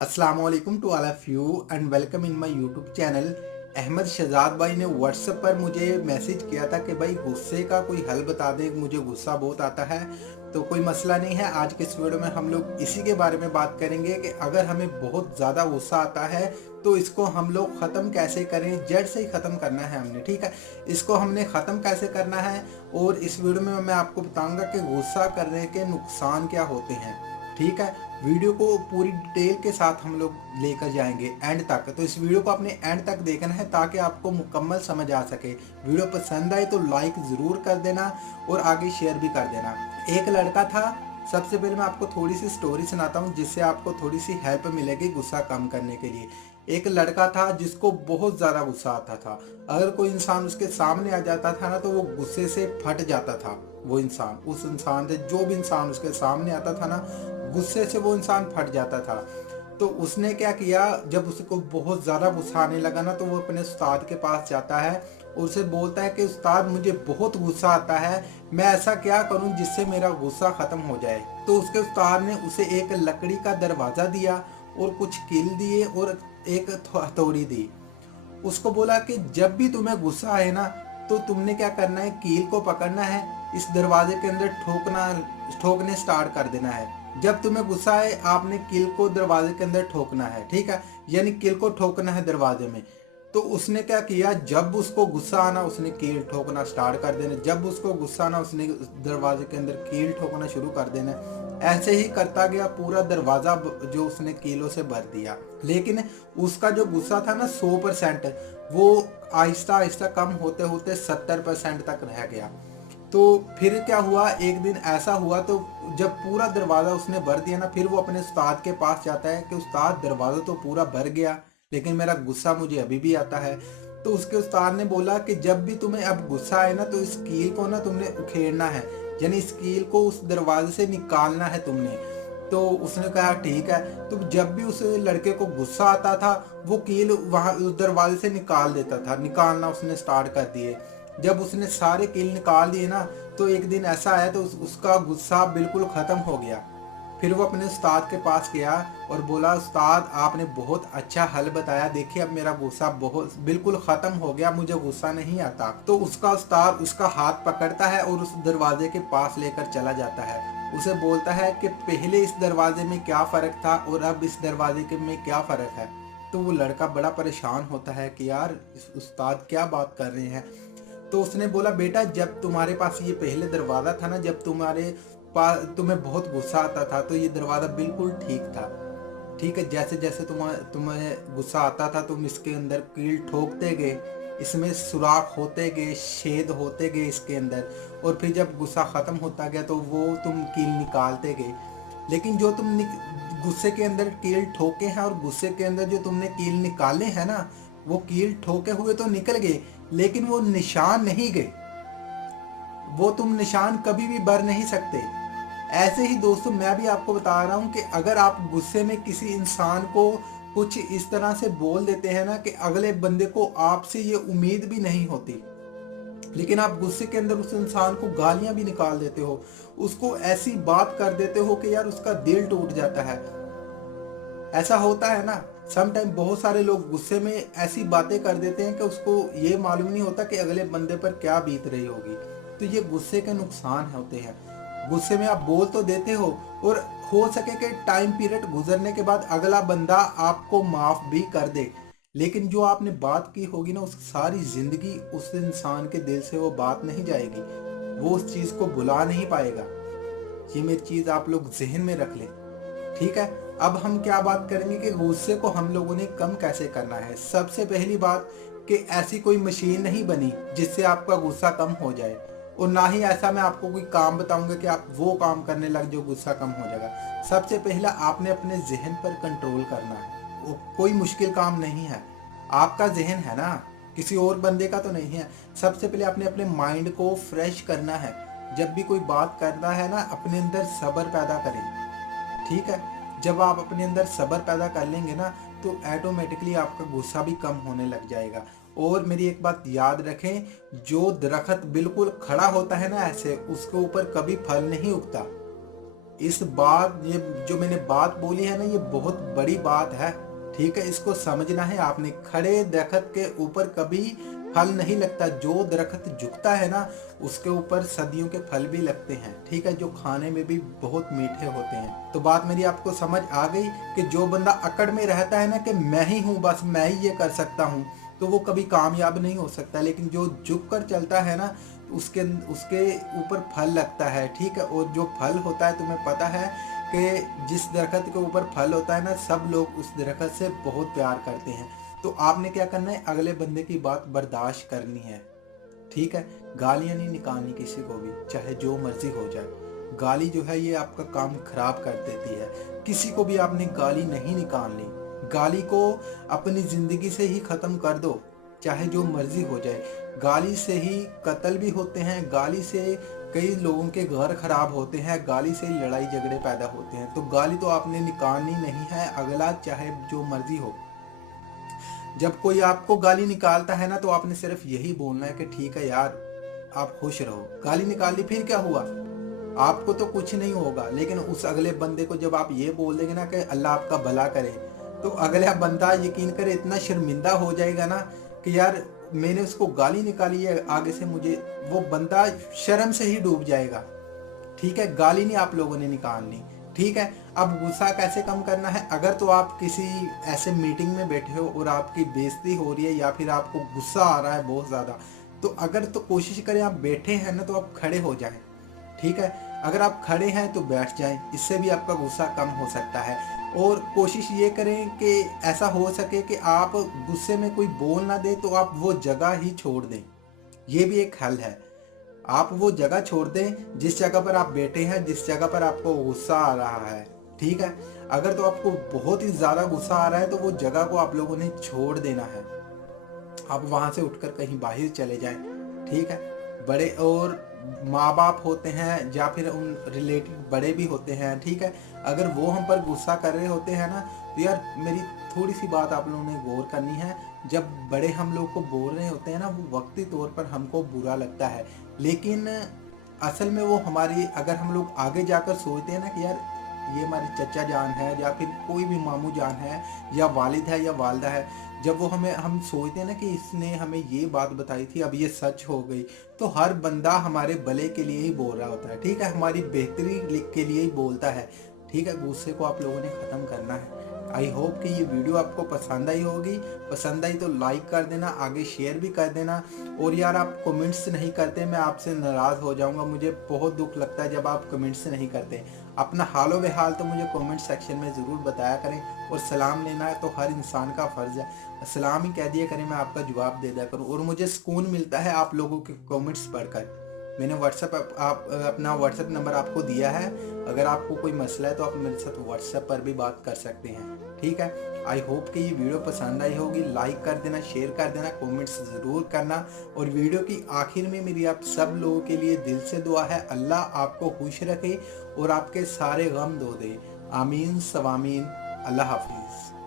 अस्सलामुअलैकुम to all of you and welcome in my YouTube channel. Ahmad Shahzad भाई ने WhatsApp पर मुझे मैसेज किया था कि भाई गुस्से का कोई हल बता दे, मुझे गुस्सा बहुत आता है। तो कोई मसला नहीं है, आज के इस वीडियो में हम लोग इसी के बारे में बात करेंगे कि अगर हमें बहुत ज़्यादा गुस्सा आता है तो इसको हम लोग ख़त्म कैसे करें। जड़ से ही ख़त्म करना है हमने, ठीक है। इसको हमने ख़त्म कैसे करना है और इस वीडियो में मैं आपको बताऊंगा कि गुस्सा करने के नुकसान क्या होते हैं, ठीक है। वीडियो को पूरी डिटेल के साथ हम लोग लेकर जाएंगे एंड तक, तो इस वीडियो को अपने एंड तक देखना है ताकि आपको मुकम्मल समझ आ सके। वीडियो पसंद आए तो लाइक ज़रूर कर देना और आगे शेयर भी कर देना। एक लड़का था, सबसे पहले मैं आपको थोड़ी सी स्टोरी सुनाता हूँ जिससे आपको थोड़ी सी हेल्प मिलेगी गुस्सा कम करने के लिए। एक लड़का था जिसको बहुत ज़्यादा गुस्सा आता था। अगर कोई इंसान उसके सामने आ जाता था ना तो वो गुस्से से फट जाता था। वो इंसान, उस इंसान से, जो भी इंसान उसके सामने आता था ना, गुस्से से वो इंसान फट जाता था। तो उसने क्या किया, जब उसको बहुत ज़्यादा गुस्सा आने लगा ना तो वो अपने उस्ताद के पास जाता है और उसे बोलता है कि उस्ताद मुझे बहुत गुस्सा आता है, मैं ऐसा क्या करूं जिससे मेरा गुस्सा ख़त्म हो जाए। तो उसके उस्ताद ने उसे एक लकड़ी का दरवाज़ा दिया और कुछ कील दिए और एक हथौड़ी दी। उसको बोला कि जब भी तुम्हें गुस्सा आए ना तो तुमने क्या करना है, कील को पकड़ना है, इस दरवाजे के अंदर ठोकने स्टार्ट कर देना है। जब तुम्हें गुस्सा आए आपने कील को दरवाजे के अंदर ठोकना है, ठीक है, यानी कील को ठोकना है दरवाजे में। तो उसने क्या किया, जब उसको गुस्सा आना उसने कील ठोकना स्टार्ट कर देना, जब उसको गुस्सा आना उसने दरवाजे के अंदर कील ठोकना शुरू कर देना। ऐसे ही करता गया, पूरा दरवाजा जो उसने कीलों से भर दिया। लेकिन उसका जो गुस्सा था ना 100%, वो आहिस्ता आहिस्ता कम होते होते 70% तक रह गया। तो फिर क्या हुआ, एक दिन ऐसा हुआ तो जब पूरा दरवाज़ा उसने भर दिया ना, फिर वो अपने उस्ताद के पास जाता है कि उस्ताद दरवाज़ा तो पूरा भर गया लेकिन मेरा गुस्सा मुझे अभी भी आता है। तो उसके उस्ताद ने बोला कि जब भी तुम्हें अब गुस्सा आए ना तो इस कील को ना तुमने उखेड़ना है, यानी इस कील को उस दरवाजे से निकालना है तुमने। तो उसने कहा ठीक है। तो जब भी उस लड़के को गुस्सा आता था वो कील वहाँ उस दरवाजे से निकाल देता था, निकालना उसने स्टार्ट कर दिए। जब उसने सारे कील निकाल दिए ना तो एक दिन ऐसा आया तो उसका गुस्सा बिल्कुल ख़त्म हो गया। फिर वो अपने उस्ताद के पास गया और बोला उस्ताद आपने बहुत अच्छा हल बताया, देखिए अब मेरा गुस्सा बहुत बिल्कुल ख़त्म हो गया, मुझे गुस्सा नहीं आता। तो उसका उस्ताद उसका हाथ पकड़ता है और उस दरवाजे के पास लेकर चला जाता है। उसे बोलता है कि पहले इस दरवाजे में क्या फ़र्क था और अब इस दरवाजे के में क्या फ़र्क है। तो वो लड़का बड़ा परेशान होता है कि यार इस उस्ताद क्या बात कर रहे हैं। तो उसने बोला बेटा जब तुम्हारे पास ये पहले दरवाज़ा था ना, जब तुम्हें बहुत गुस्सा आता था तो ये दरवाज़ा बिल्कुल ठीक था, ठीक है। जैसे जैसे तुम्हें गुस्सा आता था तुम इसके अंदर कील ठोकते गए, इसमें सुराख होते गए, छेद होते गए इसके अंदर, और फिर जब गुस्सा ख़त्म होता गया तो वो तुम कील निकालते गए। लेकिन जो गुस्से के अंदर कील ठोके हैं और गुस्से के अंदर जो तुमने कील निकाले हैं ना, वो कील ठोके हुए तो निकल गए लेकिन वो निशान नहीं गए, वो तुम निशान कभी भी भर नहीं सकते। ऐसे ही दोस्तों मैं भी आपको बता रहा हूँ कि अगर आप गुस्से में किसी इंसान को कुछ इस तरह से बोल देते हैं ना कि अगले बंदे को आपसे ये उम्मीद भी नहीं होती, लेकिन आप गुस्से के अंदर उस इंसान को गालियां भी निकाल देते हो, उसको ऐसी बात कर देते हो कि यार उसका दिल टूट जाता है। ऐसा होता है ना, सम टाइम बहुत सारे लोग गुस्से में ऐसी बातें कर देते हैं कि उसको ये मालूम नहीं होता कि अगले बंदे पर क्या बीत रही होगी। तो ये गुस्से के नुकसान होते हैं। गुस्से में आप बोल तो देते हो और हो सके कि टाइम पीरियड गुजरने के बाद अगला बंदा आपको माफ भी कर दे, लेकिन जो आपने बात की होगी ना उस सारी जिंदगी उस इंसान के दिल से वो बात नहीं जाएगी, वो उस चीज को भुला नहीं पाएगा। ये मेरी चीज आप लोग जहन में रख लें, ठीक है। अब हम क्या बात करेंगे कि गुस्से को हम लोगों ने कम कैसे करना है। सबसे पहली बात कि ऐसी कोई मशीन नहीं बनी जिससे आपका गुस्सा कम हो जाए, और ना ही ऐसा मैं आपको कोई काम बताऊंगा कि आप वो काम करने लग जो गुस्सा कम हो जाएगा। सबसे पहला आपने अपने जहन पर कंट्रोल करना है। वो कोई मुश्किल काम नहीं है, आपका जहन है ना, किसी और बंदे का तो नहीं है। सबसे पहले आपने अपने माइंड को फ्रेश करना है। जब भी कोई बात करना है ना अपने अंदर सब्र पैदा करें, ठीक है। जब आप अपने अंदर सब्र पैदा कर लेंगे ना तो ऑटोमेटिकली आपका गुस्सा भी कम होने लग जाएगा। और मेरी एक बात याद रखें, जो दरख्त बिल्कुल खड़ा होता है ना ऐसे, उसके ऊपर कभी फल नहीं उगता। इस बात, ये जो मैंने बात बोली है ना, ये बहुत बड़ी बात है, ठीक है? इसको समझना है आपने। खड़े दरख्त के ऊपर कभी फल नहीं लगता। जो दरख्त झुकता है ना, उसके ऊपर सदियों के फल भी लगते हैं, ठीक है? जो खाने में भी बहुत मीठे होते हैं। तो बात मेरी आपको समझ आ गई कि जो बंदा अकड़ में रहता है ना कि मैं ही हूँ, बस मैं ही ये कर सकता हूँ, तो वो कभी कामयाब नहीं हो सकता। लेकिन जो झुक कर चलता है ना, उसके उसके ऊपर फल लगता है, ठीक है? और जो फल होता है, तुम्हें पता है कि जिस दरख्त के ऊपर फल होता है ना, सब लोग उस दरख्त से बहुत प्यार करते हैं। तो आपने क्या करना है, अगले बंदे की बात बर्दाश्त करनी है, ठीक है? गालियां नहीं निकालनी किसी को भी, चाहे जो मर्जी हो जाए। गाली जो है ये आपका काम खराब कर देती है। किसी को भी आपने गाली नहीं निकालनी। गाली को अपनी जिंदगी से ही खत्म कर दो, चाहे जो मर्जी हो जाए। गाली से ही कत्ल भी होते हैं, गाली से कई लोगों के घर खराब होते हैं, गाली से ही लड़ाई झगड़े पैदा होते हैं। तो गाली तो आपने निकालनी नहीं है, अगला चाहे जो मर्जी हो। जब कोई आपको गाली निकालता है ना, तो आपने सिर्फ यही बोलना है कि ठीक है यार, आप खुश रहो। गाली निकाल ली, फिर क्या हुआ? आपको तो कुछ नहीं होगा, लेकिन उस अगले बंदे को जब आप ये बोल देंगे ना कि अल्लाह आपका भला करे, तो अगला बंदा यकीन करे इतना शर्मिंदा हो जाएगा ना कि यार मैंने उसको गाली निकाली है, आगे से मुझे, वो बंदा शर्म से ही डूब जाएगा, ठीक है? गाली नहीं आप लोगों ने निकालनी, ठीक है? अब गुस्सा कैसे कम करना है? अगर तो आप किसी ऐसे मीटिंग में बैठे हो और आपकी बेइज्जती हो रही है या फिर आपको गुस्सा आ रहा है बहुत ज़्यादा, तो अगर तो कोशिश करें, आप बैठे हैं ना, तो आप खड़े हो जाएं, ठीक है? अगर आप खड़े हैं तो बैठ जाएं, इससे भी आपका गुस्सा कम हो सकता है। और कोशिश ये करें कि ऐसा हो सके कि आप गुस्से में कोई बोल ना दे, तो आप वो जगह ही छोड़ दें, ये भी एक हल है। आप वो जगह छोड़ दें जिस जगह पर आप बैठे हैं, जिस जगह पर आपको गुस्सा आ रहा है, ठीक है? अगर तो आपको बहुत ही ज़्यादा गुस्सा आ रहा है, तो वो जगह को आप लोगों ने छोड़ देना है। आप वहाँ से उठकर कहीं बाहर चले जाएं, ठीक है? बड़े और माँ बाप होते हैं या फिर उन रिलेटेड बड़े भी होते हैं, ठीक है? अगर वो हम पर गुस्सा कर रहे होते हैं ना, तो यार मेरी थोड़ी सी बात आप लोगों ने गौर करनी है। जब बड़े हम लोग को बोल रहे होते हैं ना, वो वक्ती तौर पर हमको बुरा लगता है, लेकिन असल में वो हमारी, अगर हम लोग आगे जाकर सोचते हैं ना कि यार ये हमारे चचा जान है या फिर कोई भी मामू जान है या वालिद है या वालदा है, जब वो हम सोचते हैं ना कि इसने हमें ये बात बताई थी, अब ये सच हो गई, तो हर बंदा हमारे भले के लिए ही बोल रहा होता है, ठीक है? हमारी बेहतरी के लिए ही बोलता है, ठीक है? गुस्से को आप लोगों ने ख़त्म करना है। आई होप कि ये वीडियो आपको पसंद आई होगी। पसंद आई तो लाइक कर देना, आगे शेयर भी कर देना। और यार आप कमेंट्स नहीं करते, मैं आपसे नाराज़ हो जाऊंगा। मुझे बहुत दुख लगता है जब आप कमेंट्स नहीं करते। अपना हालो बेहाल तो मुझे कमेंट सेक्शन में ज़रूर बताया करें। और सलाम लेना है तो हर इंसान का फ़र्ज़ है, सलाम ही कह दिया करें, मैं आपका जवाब दे दिया करूँ। और मुझे सुकून मिलता है आप लोगों के कमेंट्स पढ़कर। मैंने अपना व्हाट्सएप नंबर आपको दिया है, अगर आपको कोई मसला है तो आप मेरे साथ व्हाट्सएप पर भी बात कर सकते हैं, ठीक है? आई होप कि ये वीडियो पसंद आई होगी। लाइक कर देना, शेयर कर देना, कमेंट्स ज़रूर करना। और वीडियो की आखिर में मेरी आप सब लोगों के लिए दिल से दुआ है, अल्लाह आपको खुश रखे और आपके सारे गम धो दे। आमीन सवामीन। अल्लाह हाफिज़।